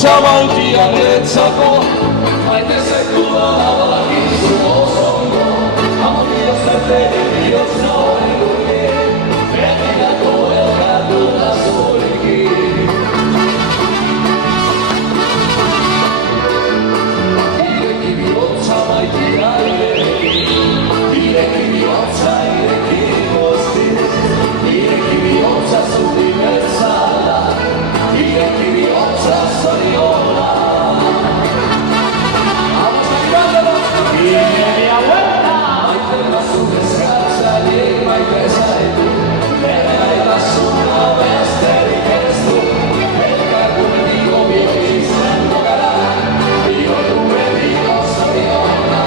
bihotza maitiarentzako, maite sekula badakizu oso ondo, amodio zerteri bihotza hori dukin, betirako elkartu da zurekin. Ireki bihotza maitiarekin, ireki bihotza ireki guztiz, ireki bihotza zuri bezala, ireki bihotza zoriona. Vamos a mirarlo. Viene mi abuela. Maite bazure zertzaiek maite zaitu, bere gaitasuna besterik ez du, elkartu betiko bihotz izango gara, bihotzu betiko zoriona.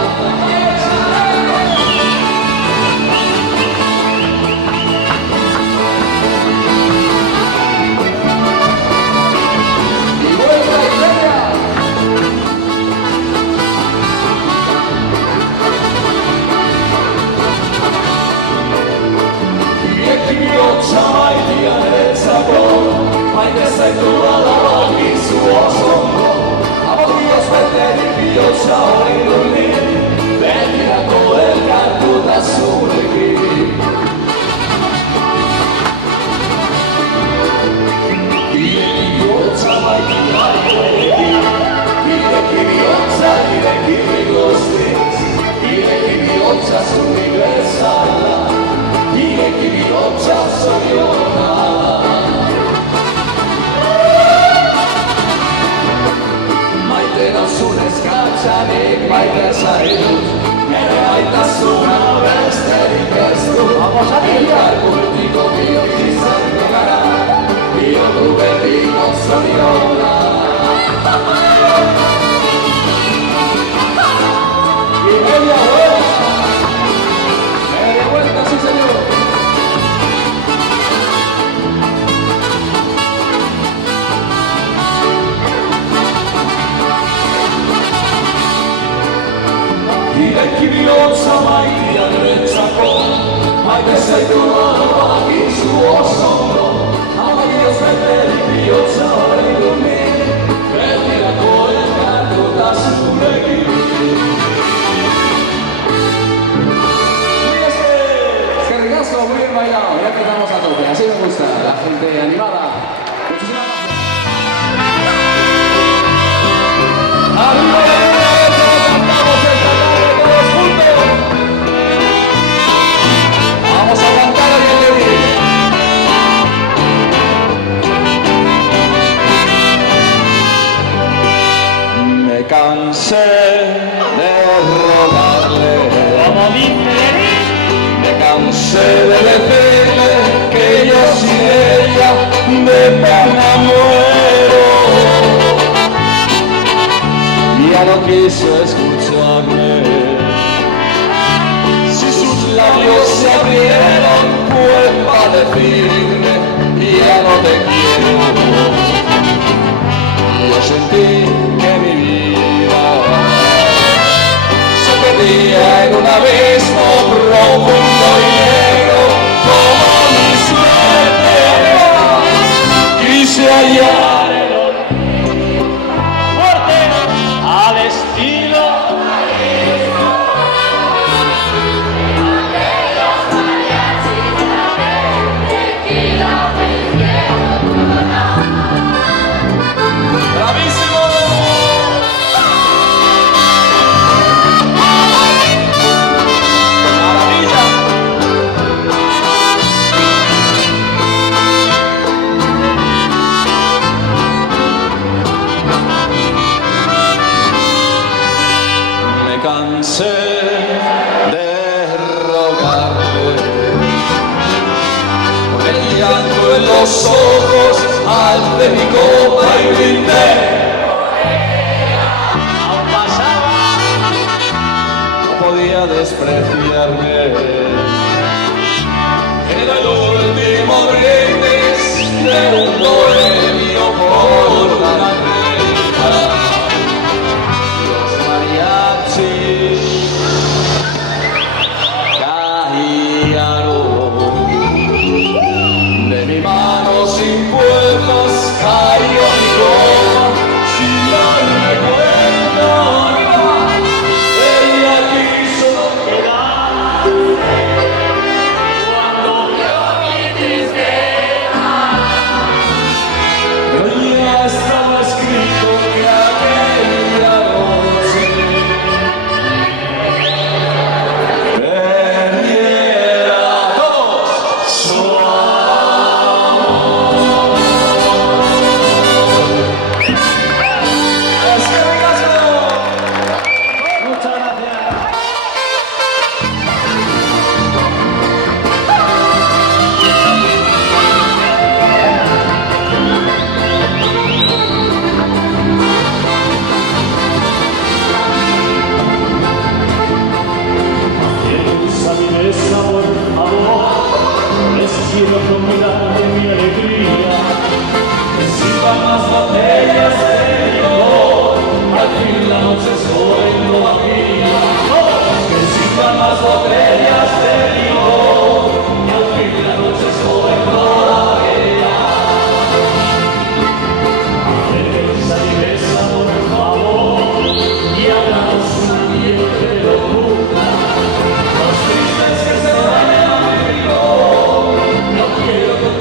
Bihotza maitiarentzako, maite zaitu badakizu oso ondo, amodioz beterik bihotza hori dukin, betirako elkartu da zurekin. Ireki bihotza maitiarekin, ireki bihotza ireki guztiz, ireki bihotza zuri bezala, ireki bihotza zoriona. Maite nauzun eskatzanik maite zaitut, nire gaitasuna besterik ez du, elkartu betiko bihotz izango gara, bihotzu betiko zoriona. Y media vuelta, media vuelta, sí señor. Ireki bihotza maitiarentzako, maite zaitu badakizu oso ondo, amodioz beterik bihotza hori dukin, betirako elkartu da zurekin. Eskerrik asko, muy bien bailado, ya que estamos a tope, así me gusta, la gente animada. Muchísimas gracias. ¡Arriba! Vamos a cantar a Yeledi. Me cansé de rogarle, como dice, me cansé de decirle que yo sin ella de pena muero. Ya no quiso escucharme. Si sus labios se abrieron fue para decirme ya no te quiero. Yo sentí que mi vida se perdía en un abismo profundo y negro como mi suerte. Quise hallar el olvido fuerte al estilo bravísimo. Maravilla. Me cansé de rogarle, con el llanto en los ojos alcé mi copa y brindé. Aún pasaba, no podía despreciarme. Era el último brindis de un bohemio por una reina. Los mariachis caían de mi mano sin fuerzas, cayó mi copa sin cielo comida de mi alegría. Que sirvan más botellas de licor, al fin la noche soy no vacía. Que sirvan más botellas de licor, al fin la noche soy todavía. Besa y besa por favor, y hagamos un ambiente de locura. Los tristes que se vayan a mi no quiero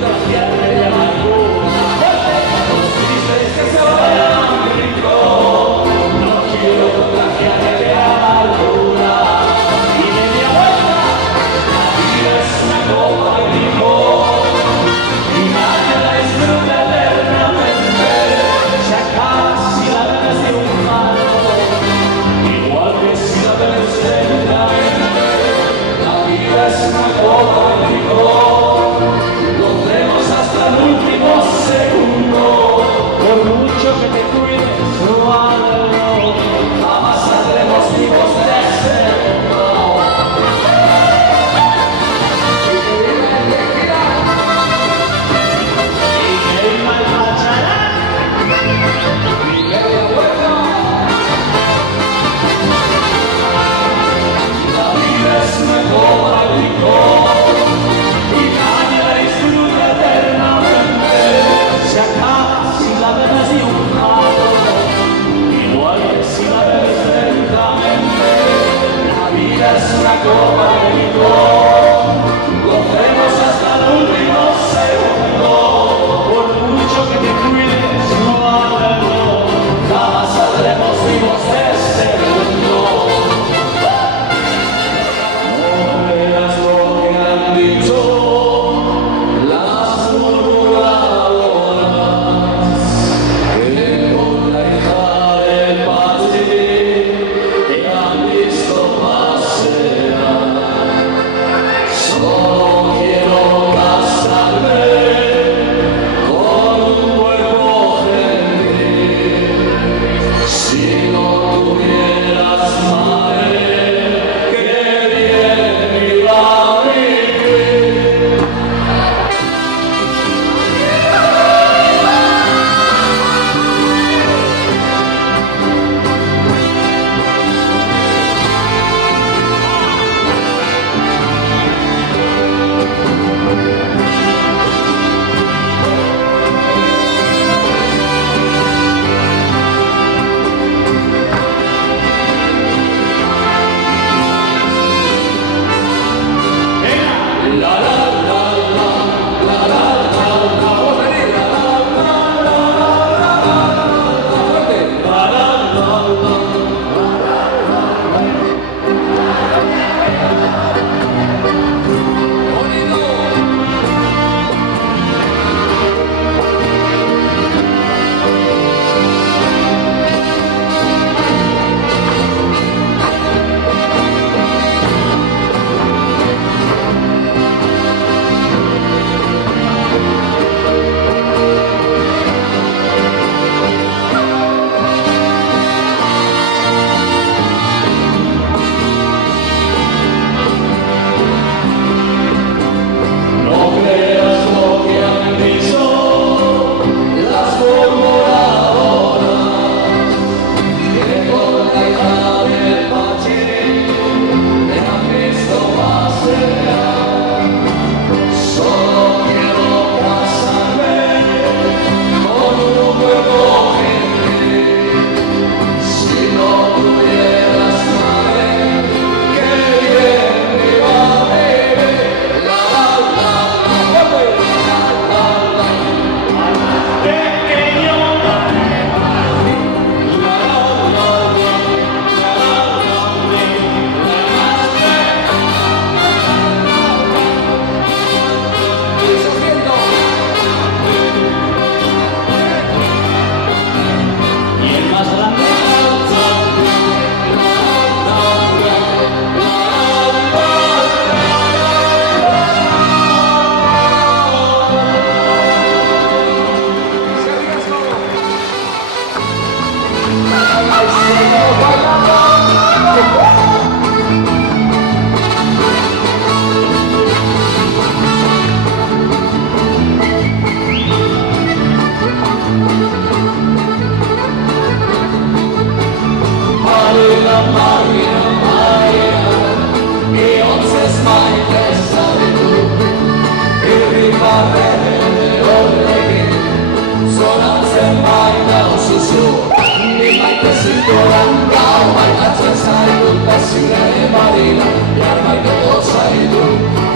Rangau, baitatzen zaitu, da zure marina, behar maiteko zaitu.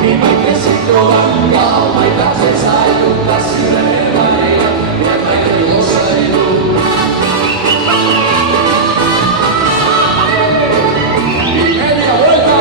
Ni maiteziko Rangau, baitatzen zaitu, da zure marina, behar maiteko zaitu. Y media vuelta.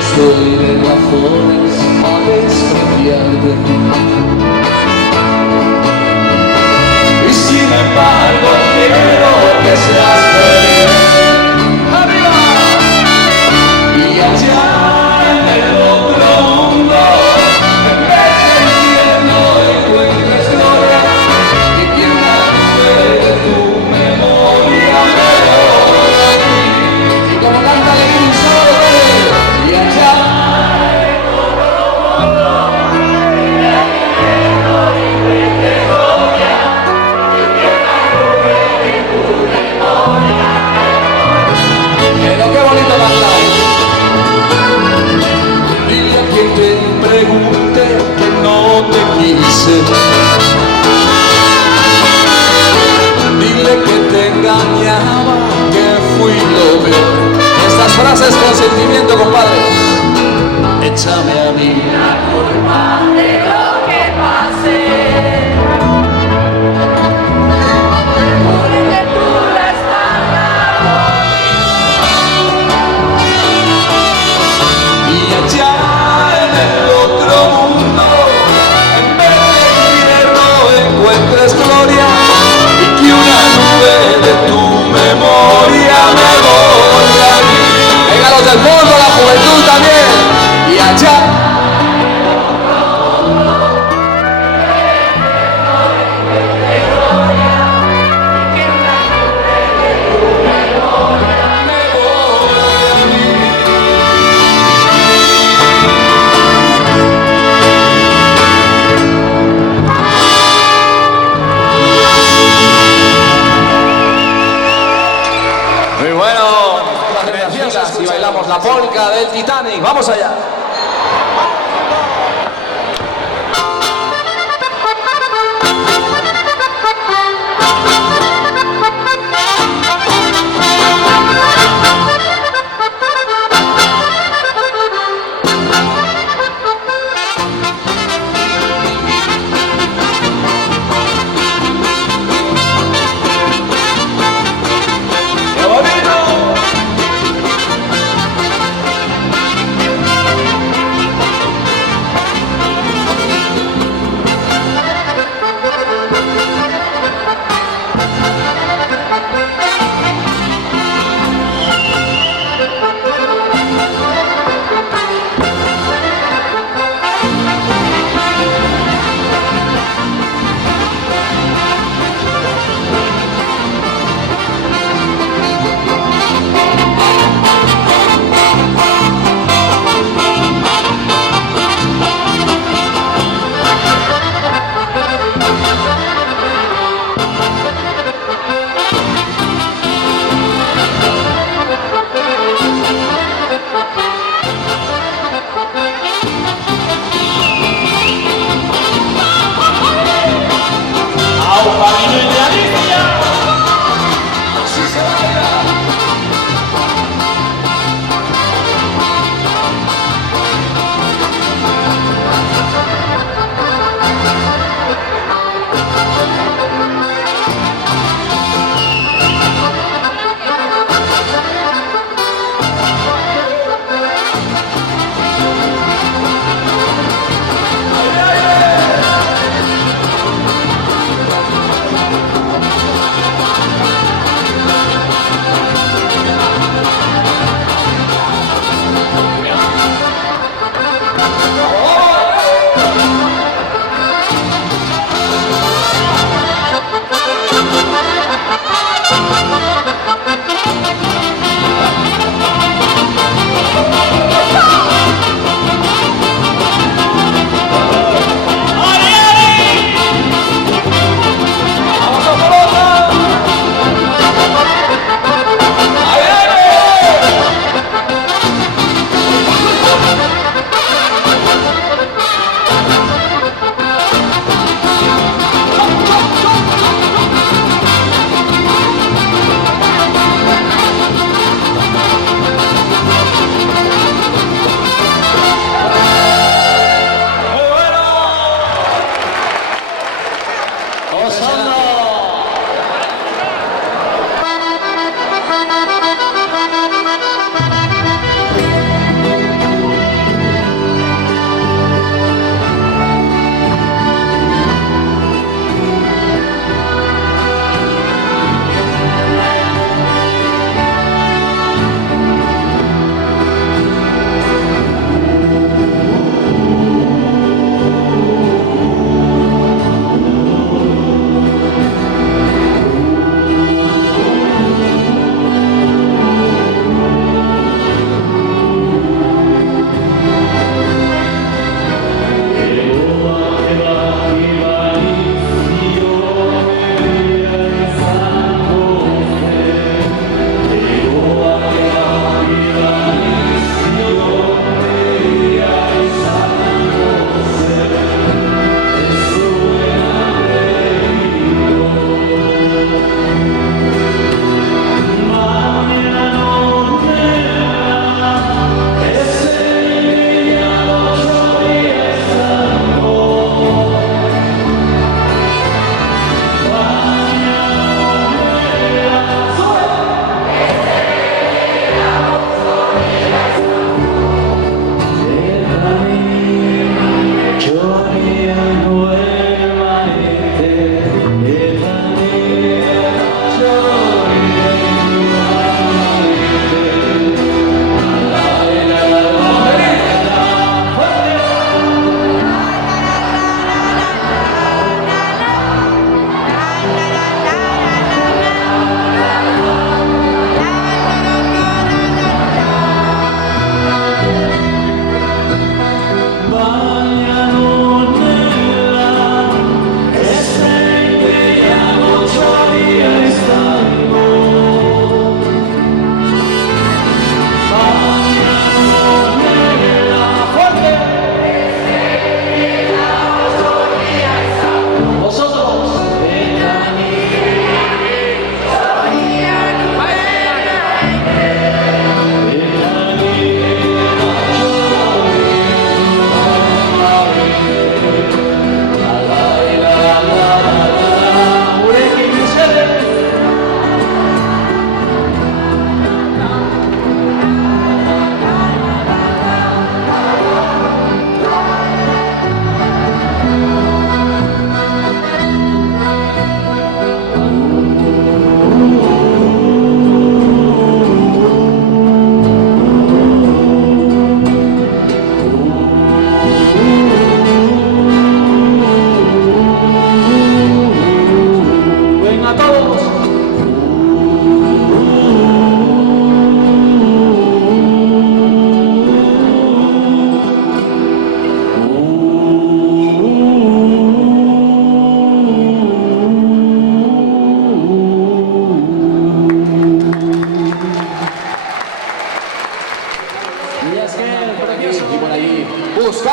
Estoy de razones a despreciarte. Y sin embargo quiero que seas feliz. ¡Arriba! Y allá en el otro mundo, en vez del infierno encuentres gloria, y que una nube de tu memoria me rodeie a ti. Y como canta el solo y allá en otro mundo, pero qué bonito cantar. Dile a quien te pregunte que no te quise. Dile que te engañaba, que fui lo peor. Estas frases con sentimiento, compadres. Échame a mí la culpa de lo que pasé, porque tú la estás. y allá en el otro mundo, en vez de infierno encuentres gloria, y que una nube de tu memoria me borre a mí. Venga los del mundo, la juventud también, y allá. Muy bueno, preciosas, y bailamos la polka del Titanic. Vamos allá. ¡Qué bonito!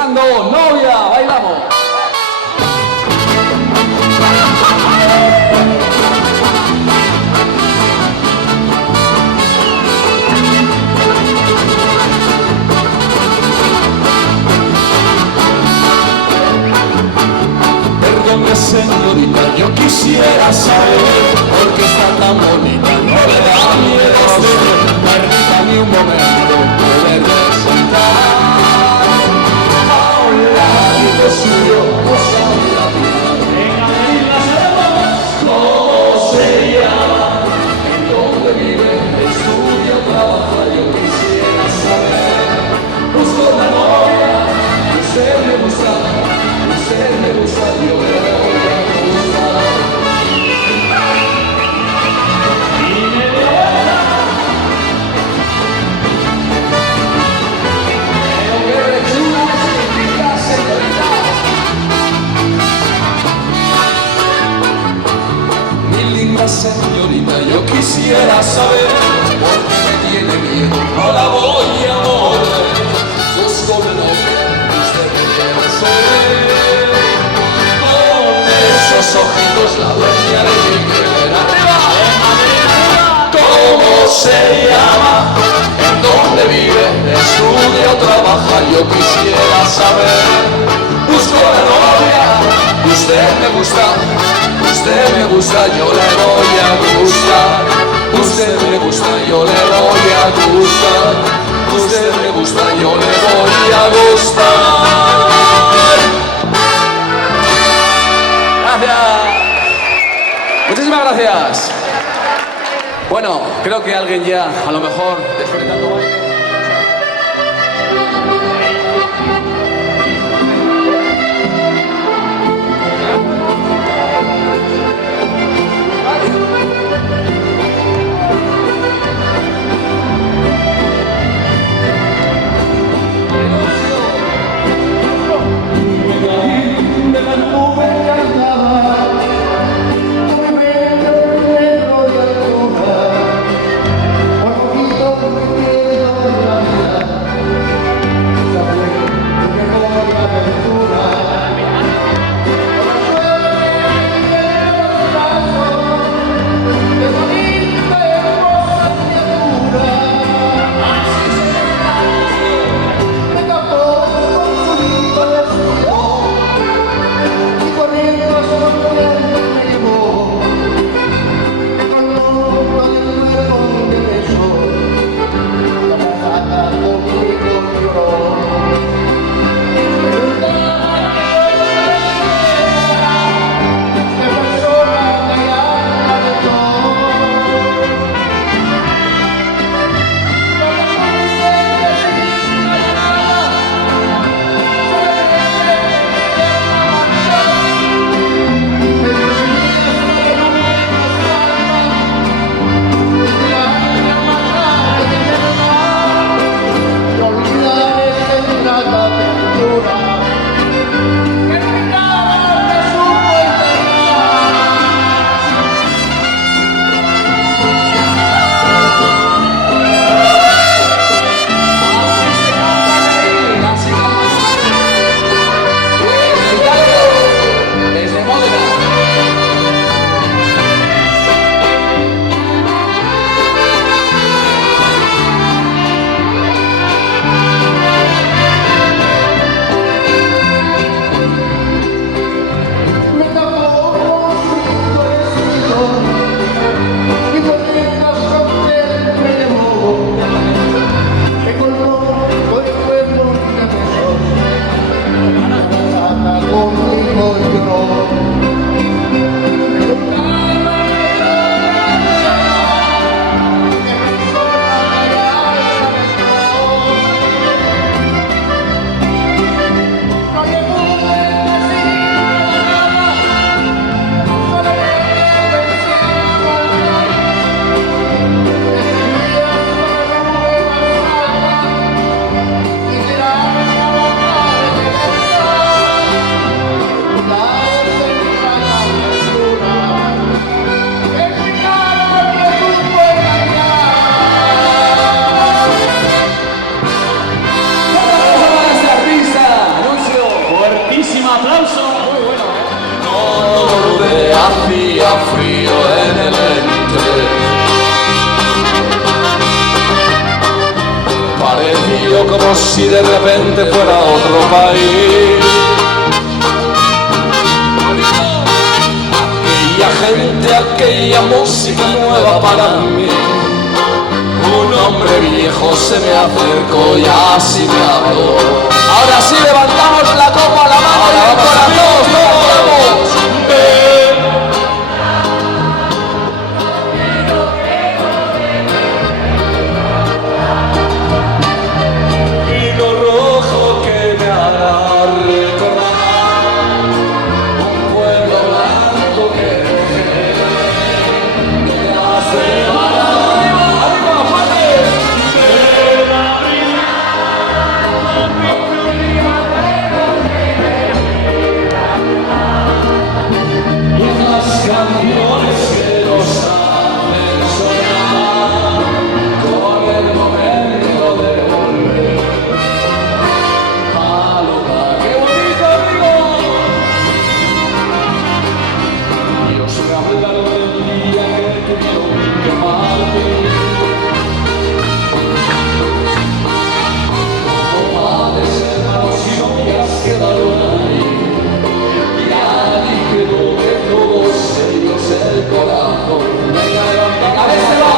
buscando novia. Bailamos. Perdóneme señorita, yo quisiera saber por qué está tan bonita, no le da miedo a usted. Permítame un momento poderle sentar a un ladito suyo, cosa de la vida. En América sabemos ¿Cómo se llama? ¿En dónde vive? ¿Estudia o trabaja? Yo quisiera saber. Busco la novia, usted me gusta, yo le voy a gustar. y media hora. Pero qué rechura significa, señorita. Mi linda señorita, yo quisiera saber por qué me tiene miedo, no la voy a morder. Busco la novia, usted me debe saber. Esos ojitos la dueña de mi querer. ¡Arriba! ¿Cómo se llama? ¿En dónde vive? ¿Estudia o trabaja? Yo quisiera saber. Busco la novia, usted me gusta, yo le voy a gustar. Usted me gusta, yo le voy a gustar. Usted me gusta, yo le voy a gustar. Gracias. Muchísimas gracias. Bueno, creo que alguien ya, a lo mejor, después de tanto baile. De la nube que andaba, no me veo dentro de la luna, por poquito me quedo en la vida. como si de repente fuera otro país. Aquella gente, aquella música nueva para mí. Un hombre viejo se me acercó y así me habló. Ahora sí levantamos la copa, la mano y el corazón, todos. Vino rojo que me hará recordar un pueblo blanco que dejé detrás de mar. Canciones que nos hacen soñar con el momento de volver al hogar. ¡Qué bonito, amigo! Dios me hablaron del día que tuvieron que partir. Como padres, hermanos y novias quedaron ahí. Ya dije lo que todos el corazón. Venga, levantamos. A ver, se va.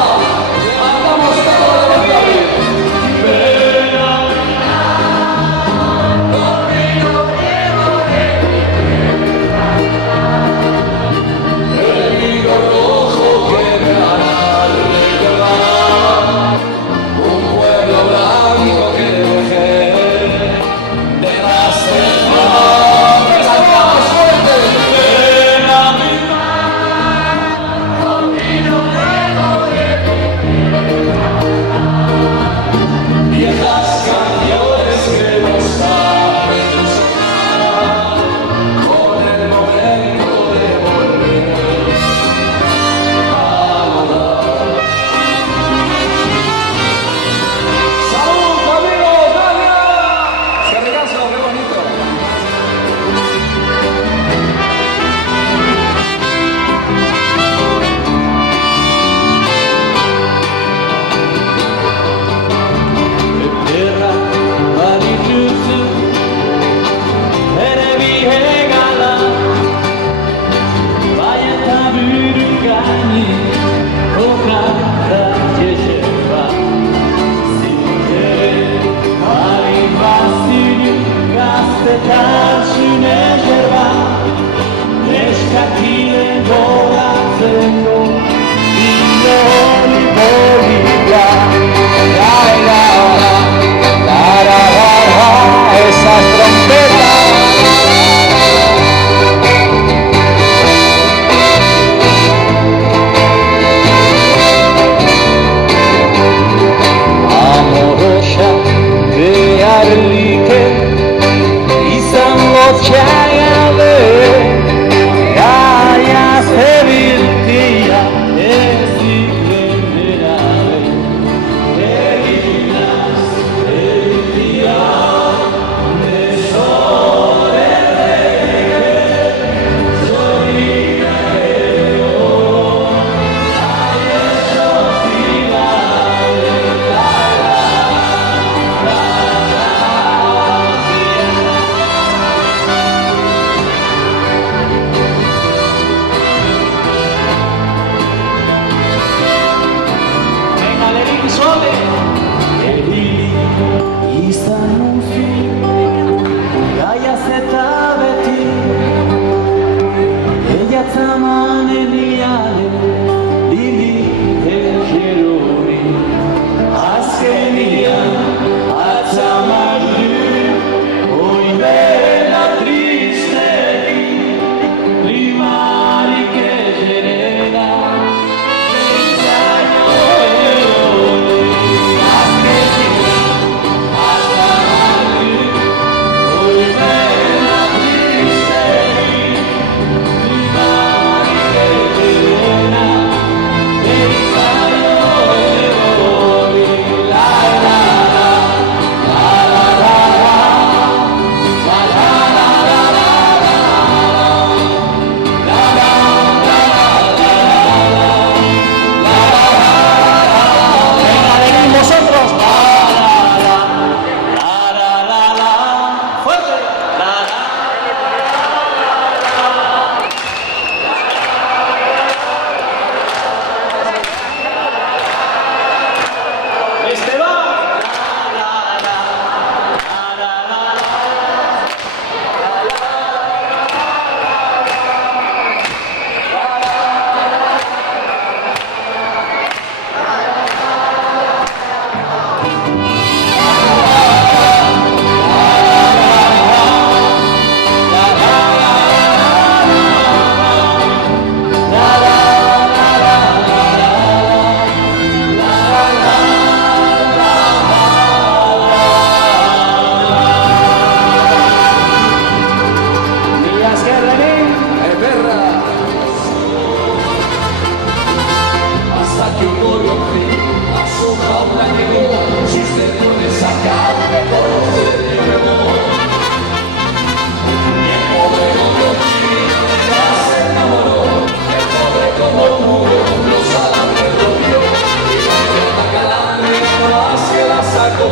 Levantamos todo de verdad. Ven a el vino rojo que me hará recordar un pueblo blanco que dejé detrás del mar. ¡Saltamos fuerte! Ven a mi viejas canciones que nos hacen soñar con el momento de volver al hogar. ¡Salud, amigos! ¡Gracias! ¡Qué regazo, qué bonito! Esas trompetas. Amorosa de Arlike izango txaiabe gaia zebiltia ez ziren berabe eginaz egitia sacó,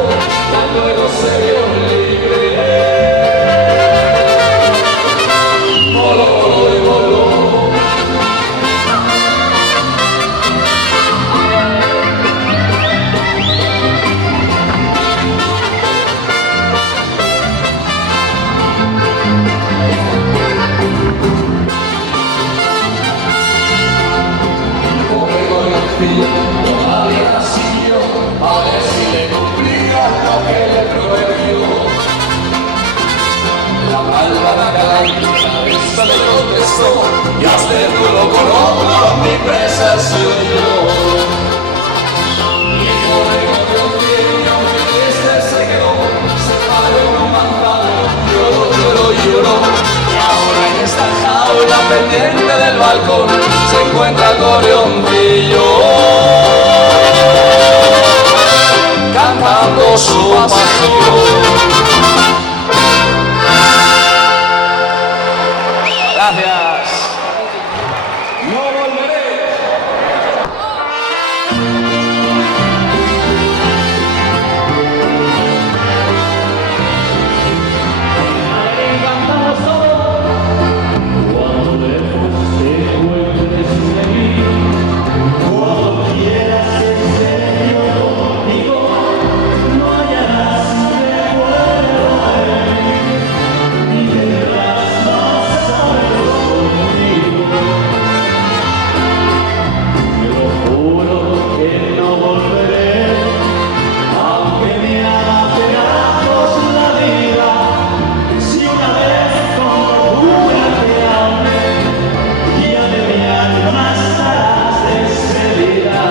ya luego se vio libre. Voló, voló y voló. Todavía siguió a ver si le cumplía lo que le prometió. La malvada cabeza le contestó y hasta el culo con hombro mi presa soy yo. Y por el otro muy triste se quedó, se paró un manzano, lloró. Y ahora en esta jaula pendiente del balcón se encuentra el gorrioncillo cantando su pasión. Gracias. No volveré. Cantamos todos cuando lejos te encuentres de mí, cuando quieras que esté yo contigo, no hallarás recuerdo de mí, ni tendrás más años conmigo. Te lo juro que no volveré, aunque me haga pedazos la vida. Si una vez con locura te amé, ya de mi alma estarás despedida.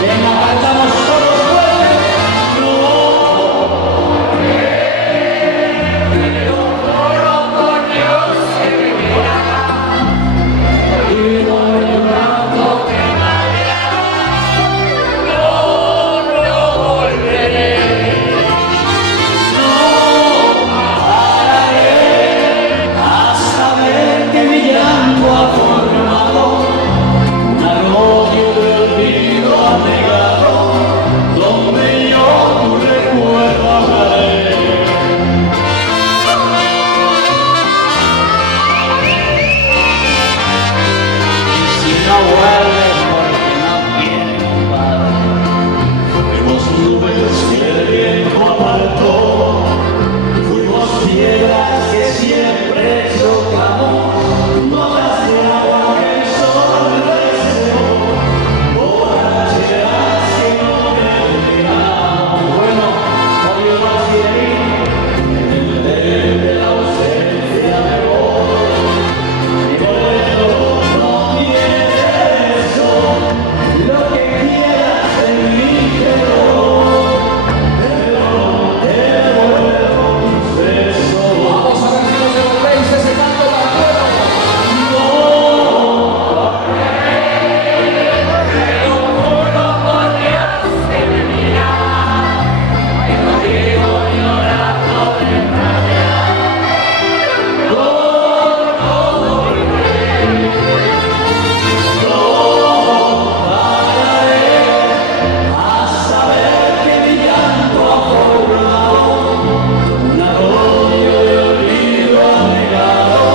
Venga, cantamos todos fuerte. No, Juro por Dios que me mirará y voy llorando que mañana no volveré. hasta ver que mi llanto ha formado un arroyo de olvido anegado, donde yo tu recuerdo hallaré. Si no vuelve porque no quiere, compadre, fuimos nubes que el viento apartó, fuimos piedras que siempre chocamos, gotas de agua que el sol deseó, borracheras que no terminamos. Bueno, hoy más bien en el tren de la ausencia me voy, mi boleto no tiene eso, lo que quieras de mí te doy, pero no te devuelvo mis besos. Vamos a ver si nos devolvéis ese canto tan bueno. Juro por Dios que me mirará y contigo llorando de rabia. Hasta ver que mi llanto ha formado un arroyo de olvido anegado,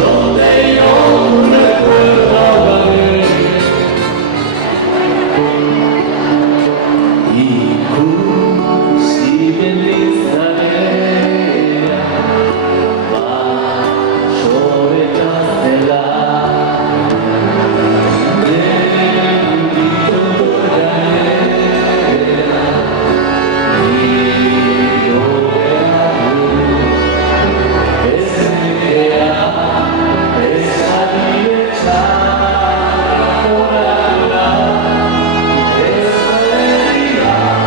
donde yo un recuerdo ahogaré. Y tú, si me desagrega, vas sobre esa libertad por hablar, esa alegría.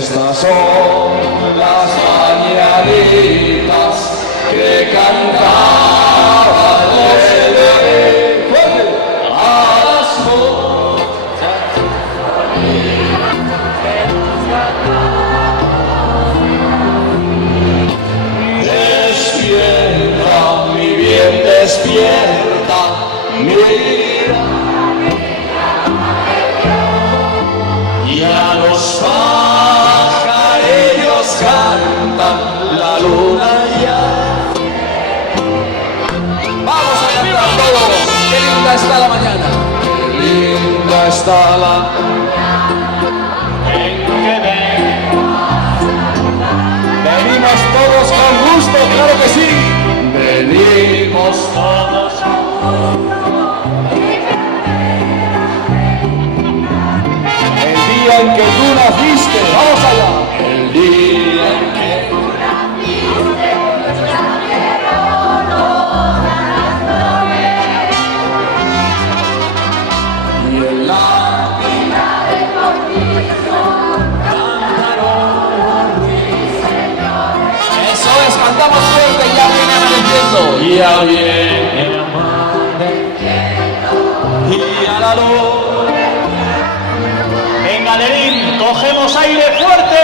Estas son las mañanitas que cantaba el bebé a las despierta, mi bien, despierta, mira. Y a los pajarillos cantan la luna ya. Vamos a cantar todos. Qué linda está la mañana. Qué linda está la. Ven que ven, Venimos todos con gusto, claro que sí. Venimos todos el día en que tú naciste. Vamos allá. El día en que y el eso es, cantamos fuerte, ya viene amaneciendo. ya viene el amanecer y a la luz. Venga, Lerín, cogemos aire fuerte.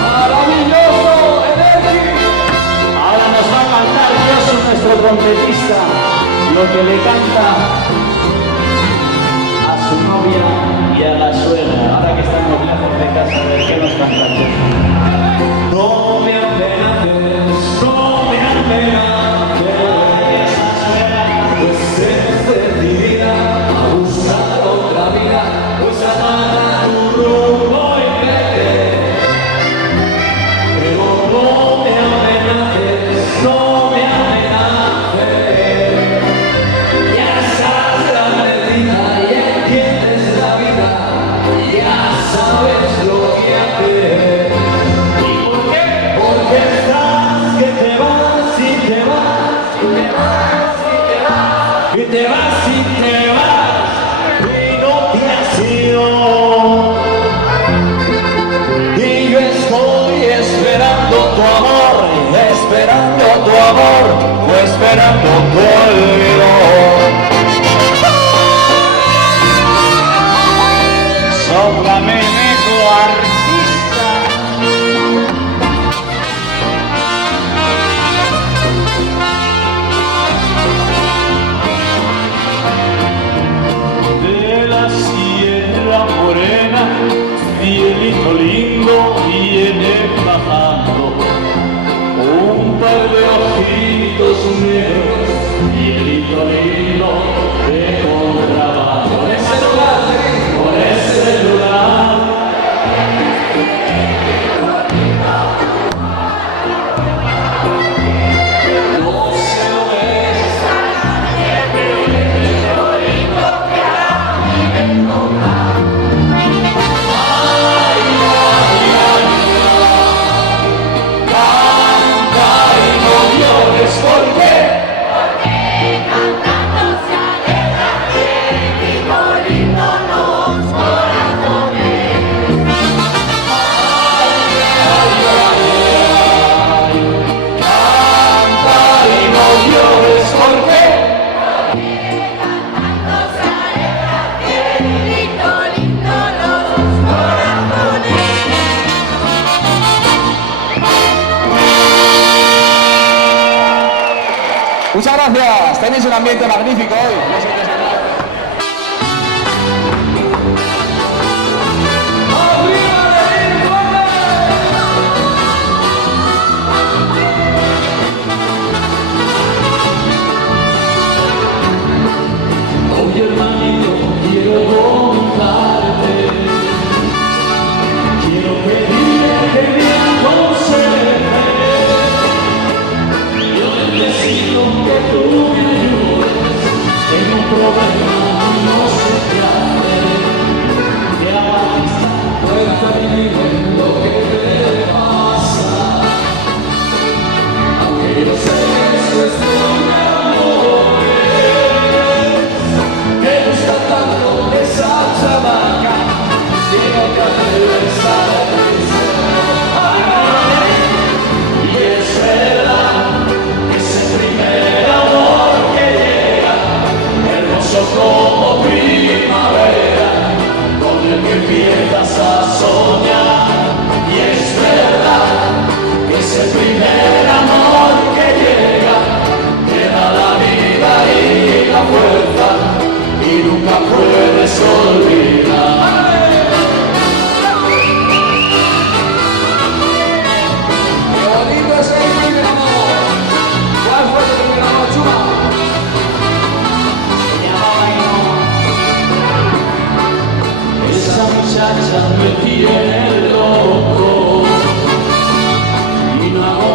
Maravilloso, enérgico. Ahora nos va a cantar Dios, nuestro trompetista, lo que le canta a su novia y a la suegra. Ahora que estamos lejos de casa, a ver qué nos canta Dios. No me apenaces, no me apenaces, pues eres decidida a buscar otra vida, pues apaga tu rumbo y vete. Pero no me amenaces, no me amenaces. Ya estás grandecita y entiendes la vida, ya sabes lo que hacer. ¿Y por qué? Porque estás que te vas y te vas y te vas y te vas y te vas y te vas y no te has ido. Y yo estoy esperando tu amor, esperando tu amor, o esperando tu olvido. Sóplame, tu artista. De la sierra morena, cielito lindo viene bajando, un par de ojitos negros, cielito lindo de contrabando. Por ese lugar, por ese lugar. No se lo ves. Gracias, tenéis un ambiente magnífico hoy. No sé qué se puede. Oye hermanito, quiero contarte, quiero pedirte que me aconsejes. Yo necesito que tú me ayudes, tengo un problema y no sé qué hacer. Que la vista pueda vivir lo que te pasa, aunque yo sé que es cuestión de amores. Me gusta tanto esa chamaca, quiero que esa risa. Y es verdad que ese primer amor que llega, hermoso como primavera, con el que empiezas a soñar. Y es verdad que ese primer amor que llega, te da la vida y la fuerza, y nunca puedes olvidar. Qué bonito es el primer amor. ¿Cuál fue tu primer amor, Chuma? Se llamaba Ainhoa. Esa muchacha me tiene loco y no hago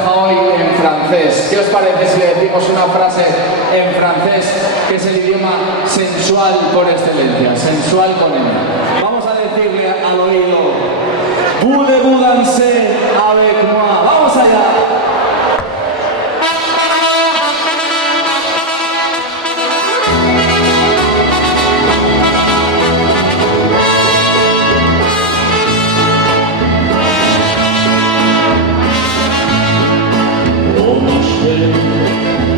pareja hoy en francés. ¿Qué os parece si le decimos una frase en francés, que es el idioma sensual por excelencia? Sensual con ella. Vamos a decirle al oído: Voulez-vous danser avec moi? ¡Vamos allá!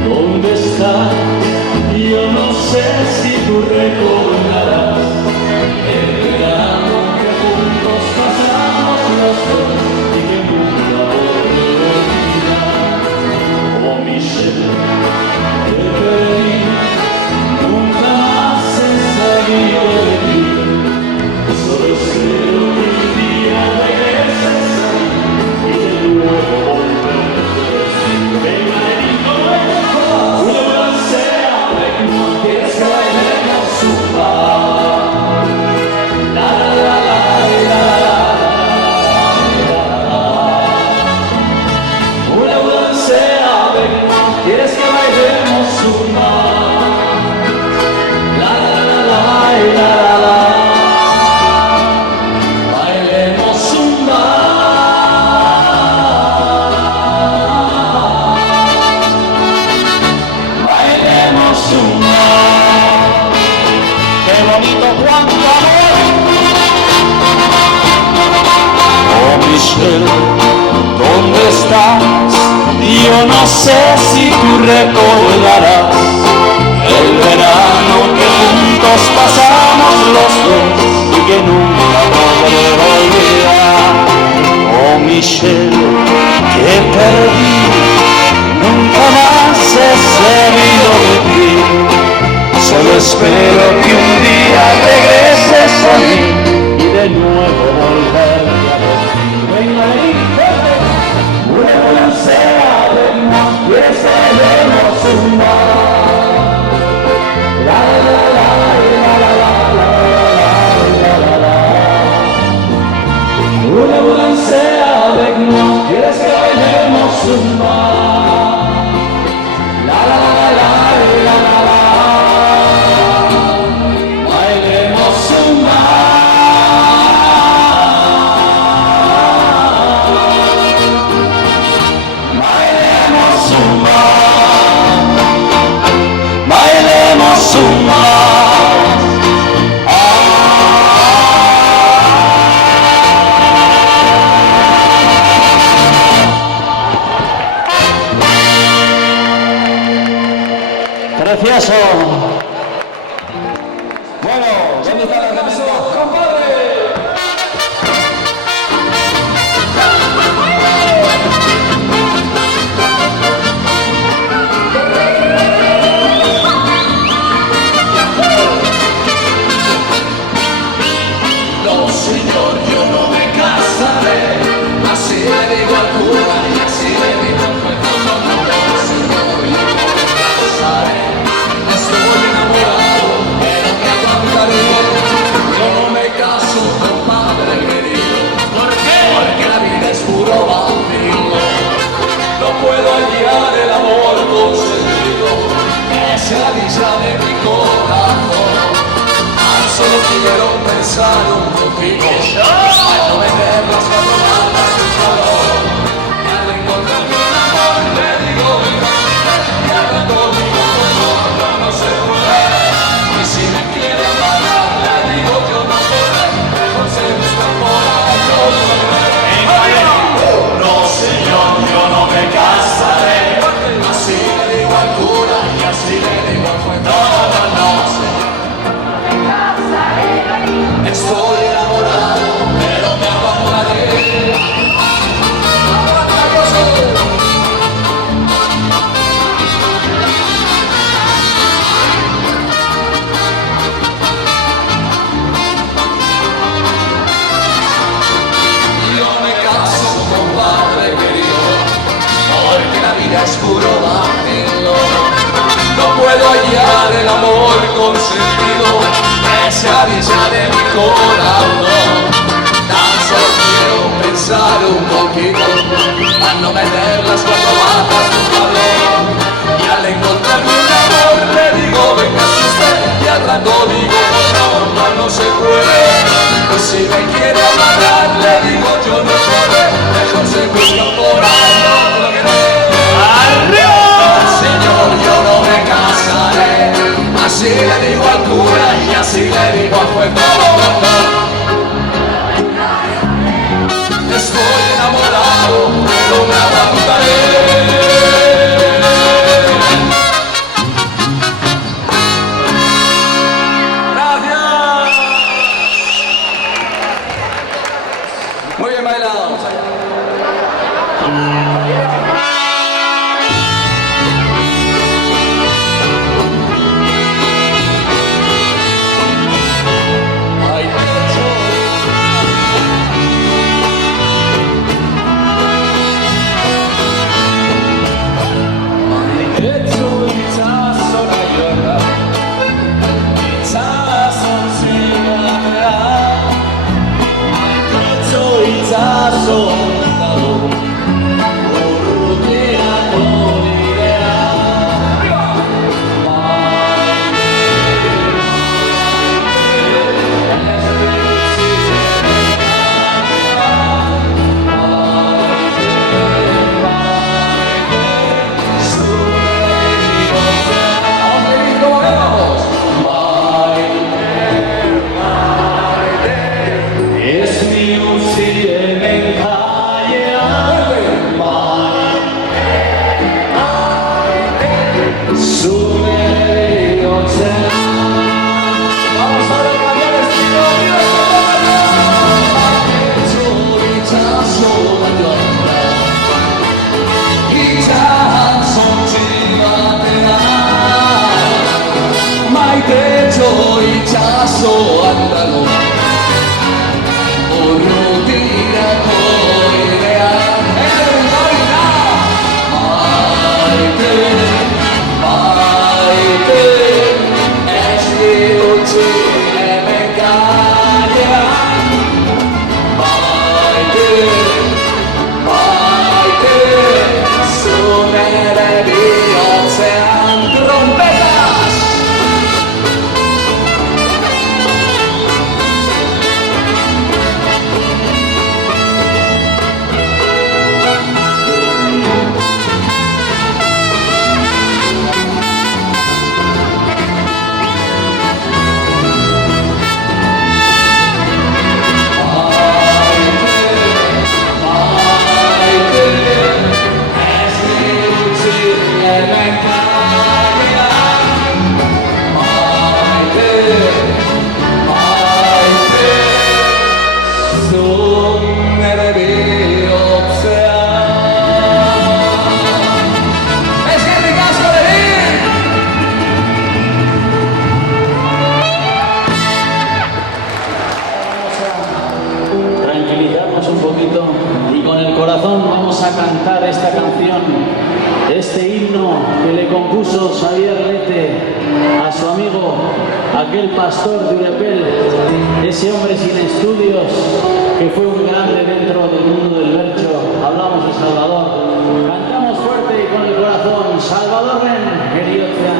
¿Dónde estás? Yo no sé si tú recordarás el verano que juntos pasamos los dos y que nunca podré olvidar. Oh Michelle, te perdí, nunca más he sabido de ti. Solo espero que un día regreses a mí y de nuevo volver. Venga, ¿quieres que bailemos zumba? La la la la la la. Una balancea, ven, ¿quieres que bailemos zumba? La la la la la la. Bailemos zumba. Bailemos zumba. Qué bonito cuánto amor. Oh Michelle, ¿dónde estás? Yo no sé si tú recordarás el verano que juntos pasamos los dos y que nunca podré olvidar. Oh Michelle, que perdí, nunca más he sabido de ti. Solo espero que un día regreses a mí y de nuevo volver a ver. Venga, vente, una balancea, venga, quieres que bailemos zumba. La la la la la la la la la. Una balancea, venga, quieres que bailemos zumba. La la la la la la la. Precioso. Bueno, ¿dónde está la remesa? ¡Compadre! No, señor, yo no me casaré. Así le digo al cura y así le digo al juez. No, señor, yo no me casaré. Estoy enamorado, pero me aguantaré. Yo no me caso, compadre querido. ¿Por qué? Porque la vida es puro vampiro. No puedo hallar el amor consentido, que sea la dicha de mi corazón. Tan solo quiero pensar un poquito, no me den las cuatro malas de un calor. Y al encontrar mi amor le digo gracias, y al rato digo no se puede. Y si me quiere amar le digo yo no podré, mejor se busca por ahí, yo no me. No señor, yo no me casaré. Así le digo al cura y así le digo al juez. No, señor. Estoy enamorado, pero me aguantaré. Yo me caso, compadre querido, porque la vida es puro vacío. No puedo hallar el amor consentido, esa dicha de mi corazón. Tan solo quiero pensar pensar un poquito, a no meterlas cuando bajas tu balón. Y al encontrarme un amor le digo véngase usted, y al rato digo no se puede. Pues si me quiere amarrar le digo yo no podré, mejor se busca por ahí otro que no. Señor, yo no me casaré, así le digo al cura y así le digo al juez. Estoy enamorado, pero me aguantaré. Gracias. Muy bien bailado. Aquel pastor de Urepel, ese hombre sin estudios que fue un grande dentro del mundo del bercho. Hablamos de Salvador, cantamos fuerte y con el corazón. Salvador Len, Heriotzea.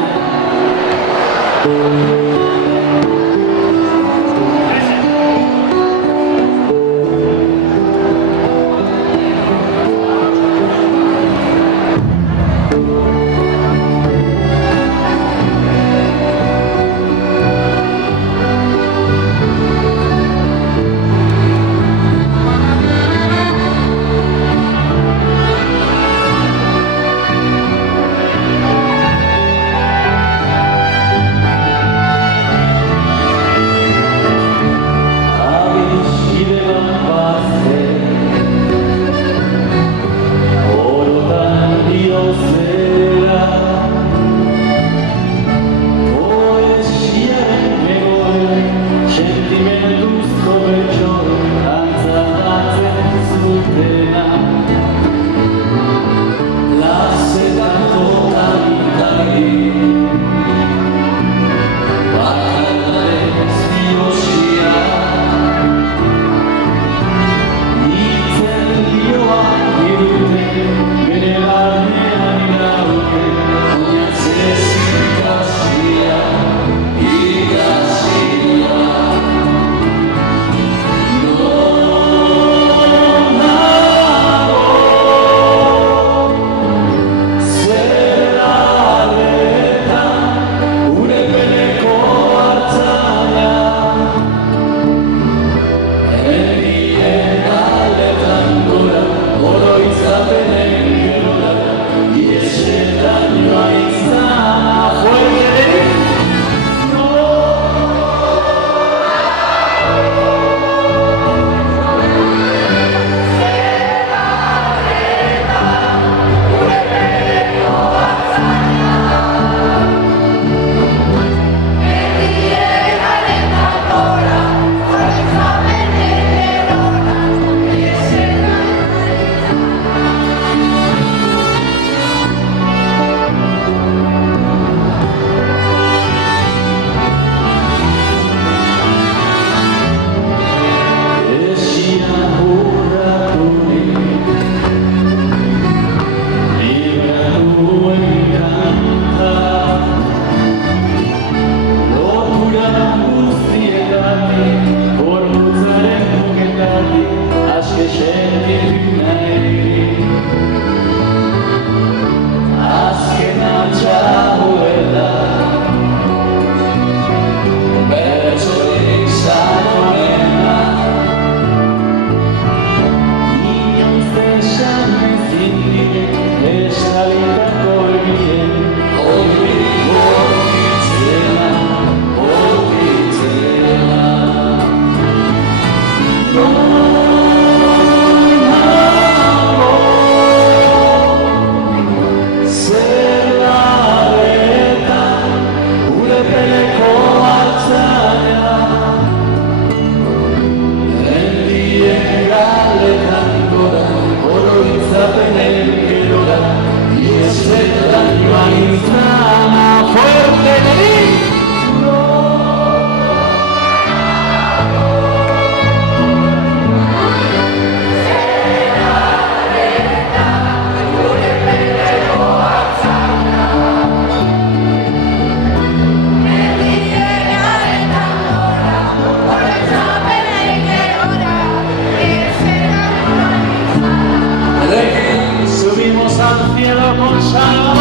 cielo con salvo.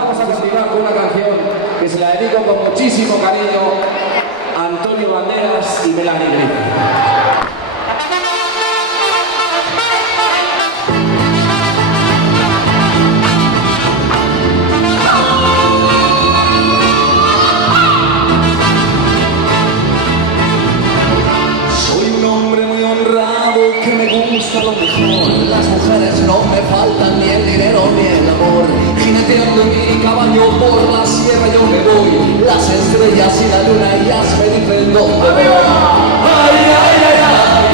Vamos a continuar con una canción que se la dedico con muchísimo cariño a Antonio Banderas y Melanie Griffith. Lo mejor, las mujeres no me faltan, ni el dinero ni el amor. Jineteando mi caballo por la sierra yo me voy. Las estrellas y la luna ellas me dicen dónde voy. Ay, ay, ay, ay,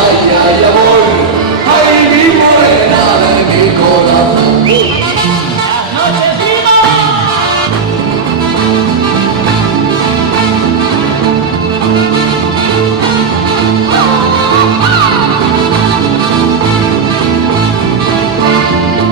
ay, ay, amor. Ay, mi morena de mi corazón.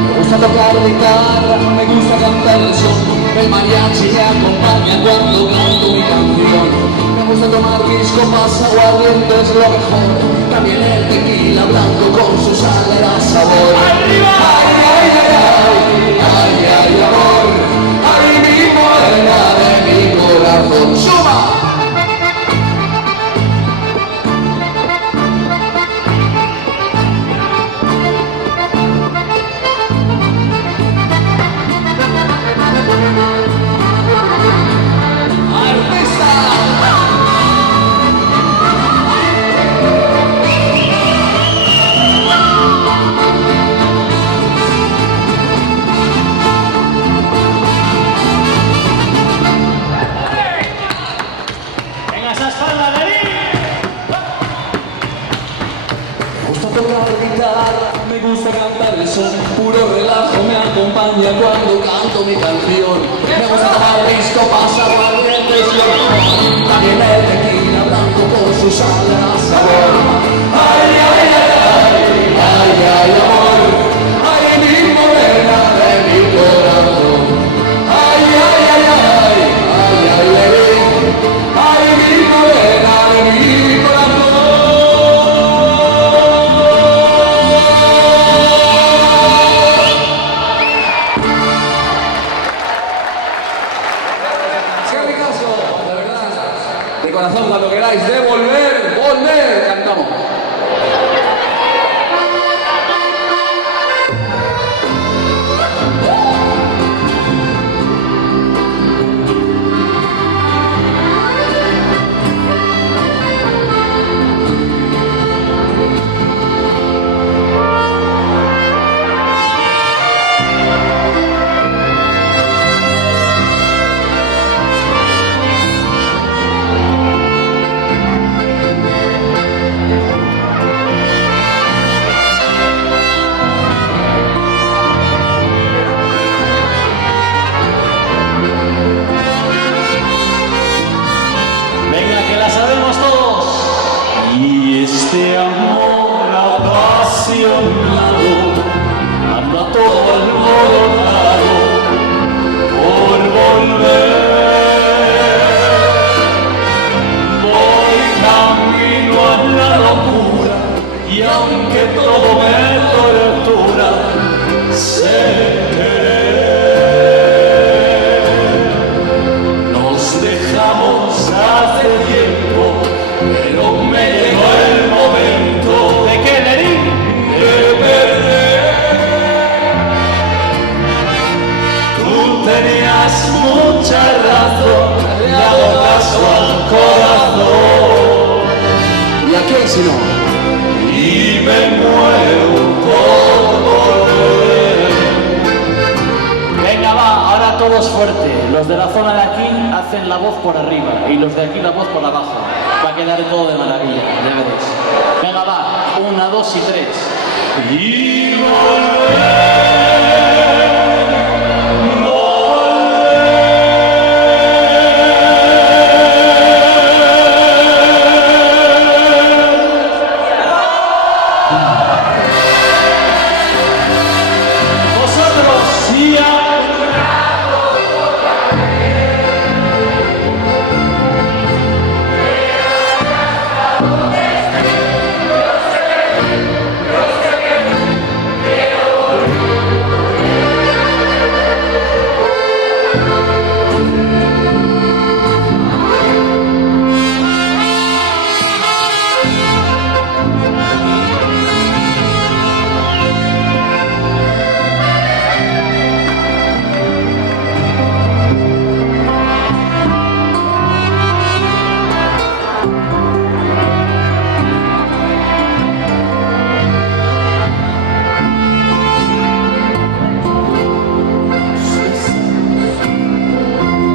Me gusta tocar guitarra, me gusta cantar el son. El mariachi me acompaña cuando canto mi canción. Me gusta tomar mis copas, aguardiente es lo mejor. También el tequila blanco con su sal le da sabor. ¡Arriba! ¡Ay, ay, ay, ay! ¡Ay, ay, amor! ¡Ay, mi morena de mi corazón! ¡Suba! Me gusta cantar el son, puro relajo me acompaña cuando canto mi canción. Me gusta tomar mis copas, aguardientes y lo mejor. También el tequila blanco con su sal le da sabor. Ay, ay, ay, ay, ay, ay, amor. Ay, mi morena de mi corazón. Ay, ay, ay, ay, ay, ay, ay, ay, mi morena de mi corazón. Corazón, cuando queráis de volver, cantamos. hacen la voz por arriba y los de aquí la voz por abajo. Va a quedar todo de maravilla, ya veréis. Venga, va, 1, 2 y 3. Y volver.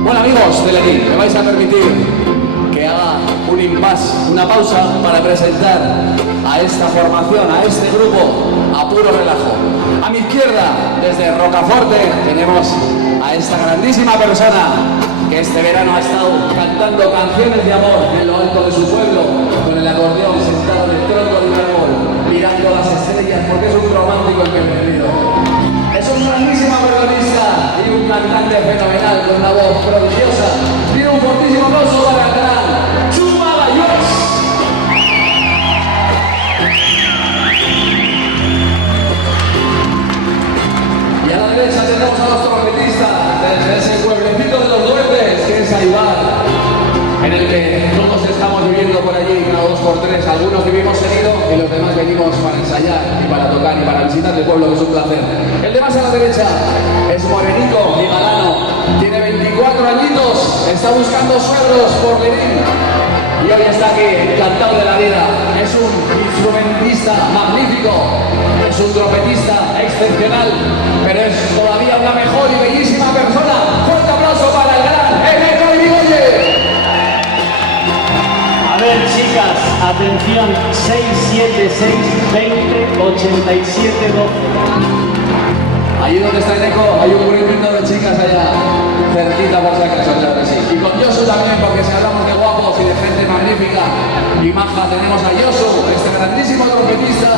Bueno amigos de Lenin, me vais a permitir que haga un impasse, una pausa para presentar a esta formación, a este grupo, a puro relajo. A mi izquierda, desde Rocaforte, tenemos a esta grandísima persona que este verano ha estado cantando canciones de amor en lo alto de su pueblo, con el acordeón sentado en el tronco de un árbol, mirando las estrellas porque es un romántico empedernido. Es un grandísimo acordeonista y un cantante fenomenal con una voz prodigiosa. Tiene un fortísimo aplauso para el gran Chuma Bayos. Y a la derecha tenemos a los trompetistas desde ese pueblecito de los duendes que es Aibar, en el que todos estamos viviendo por allí cada 2 por 3. Algunos vivimos seguido y los demás venimos para ensayar y para tocar y para visitar el pueblo, que es un placer. El de más a la derecha es morenito y galano, tiene 24 añitos, está buscando suegros por Lenin y hoy está aquí, encantado de la vida. Es un instrumentista magnífico, es un trompetista excepcional, pero es todavía una mejor y bellísima persona. Fuerte aplauso para el gran Eneco Irigoyen. A ver, chicas, atención, 6, 7, 6, 20, 87, 12. Allí donde está Eneco hay un grupito de chicas allá, cerquita por si acaso, claro que sí. Y con Yosu también, porque si hablamos de guapos y de gente magnífica y maja, tenemos a Yosu, este grandísimo trompetista.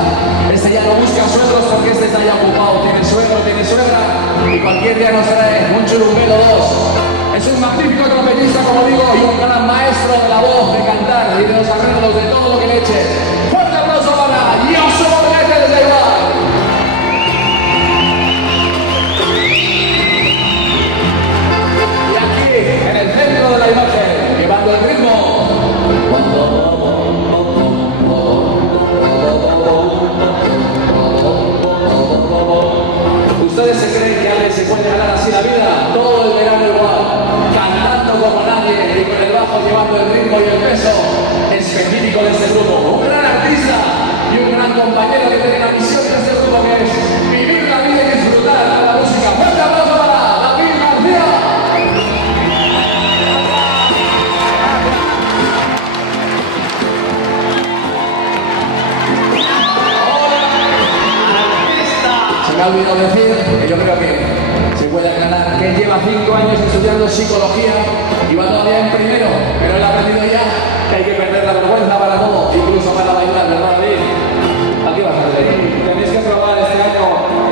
Este ya no busca suegros porque este está ya ocupado, tiene suegro, tiene suegra, y cualquier día nos trae un churumbelo 2. Es un magnífico trompetista, como digo, y un gran maestro de la voz, de cantar y de los arreglos, de todo lo que le eche. ¡Fuerte aplauso para Yosu Borghese desde Ibar! Y aquí, en el centro de la imagen, llevando el ritmo. ¿Ustedes se creen que alguien se puede ganar así la vida? Todo el verano igual, cantando como nadie y con el bajo llevando el ritmo y el peso específico de este grupo. Un gran artista y un gran compañero que tiene la misión de este grupo, que es vivir la vida y disfrutar de la música. ¡Fuerte aplauso para David García! Se me ha olvidado decir que yo creo que se puede aclarar que lleva 5 años estudiando psicología y va todavía en primero, pero él ha aprendido ya que hay que perder la vergüenza para todo, incluso para bailar, ¿verdad, David? Aquí vas a ver. Tenéis que probar este año.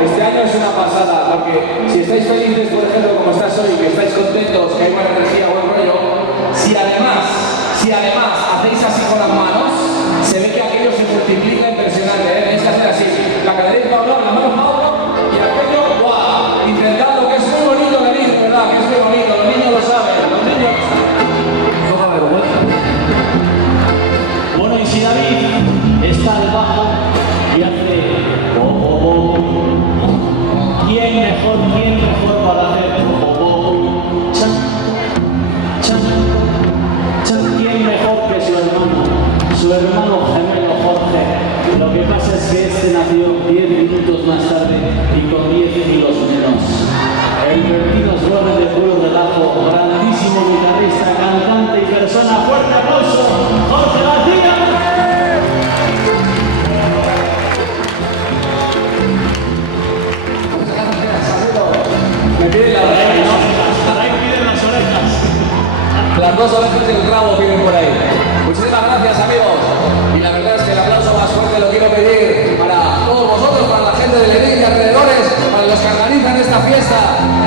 Este año es una pasada, porque si estáis felices, por ejemplo, como estás hoy, que estáis contentos, que hay buena energía, buen rollo, si además hacéis así con las manos, se ve que aquello se multiplica impresionante, ¿eh? Tenéis que hacer así, la caderita para uno, las manos para otro, y aquello, ¡guau! Intentando, que es muy bonito venir, ¿verdad? Que es muy bonito, los niños lo saben, los niños... Poca vergüenza. Bueno, y si David está al bajo y hace ¿quién mejor para hacer Las dos orejas del rabo vienen por ahí. Muchísimas gracias, amigos. Y la verdad es que el aplauso más fuerte lo quiero pedir para todos vosotros, para la gente de Lerín y alrededores, para los que organizan esta fiesta,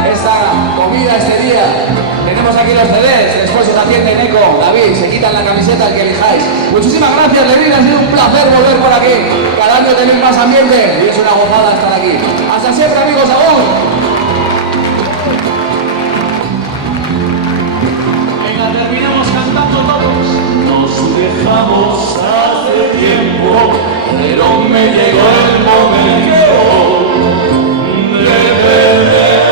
esta comida, este día. Tenemos aquí los CDs, después os atiende Neko, David, se quitan la camiseta el que elijáis. Muchísimas gracias, Lerín, ha sido un placer volver por aquí. Cada año tenéis más ambiente y es una gozada estar aquí. Hasta siempre, amigos, aún. Venga, terminamos cantando todos. Nos dejamos hace tiempo, pero me llegó el momento de beber.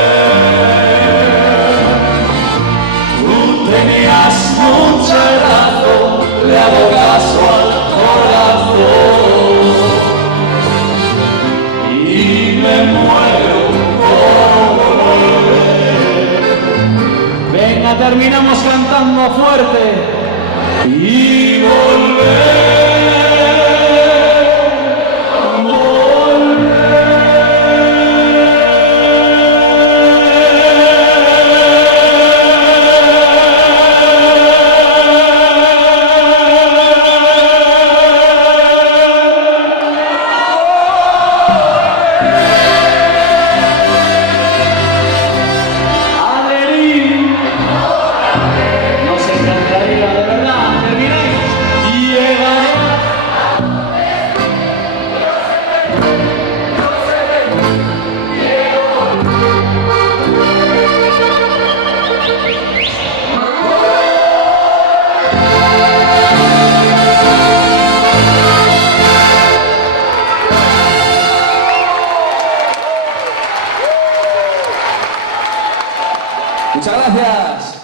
Tú tenías mucha razón, le hago caso al corazón y me muero por volver. Venga, terminamos cantando fuerte y volver. Nos encantaría, de verdad, terminéis y llegaré. Muchas gracias.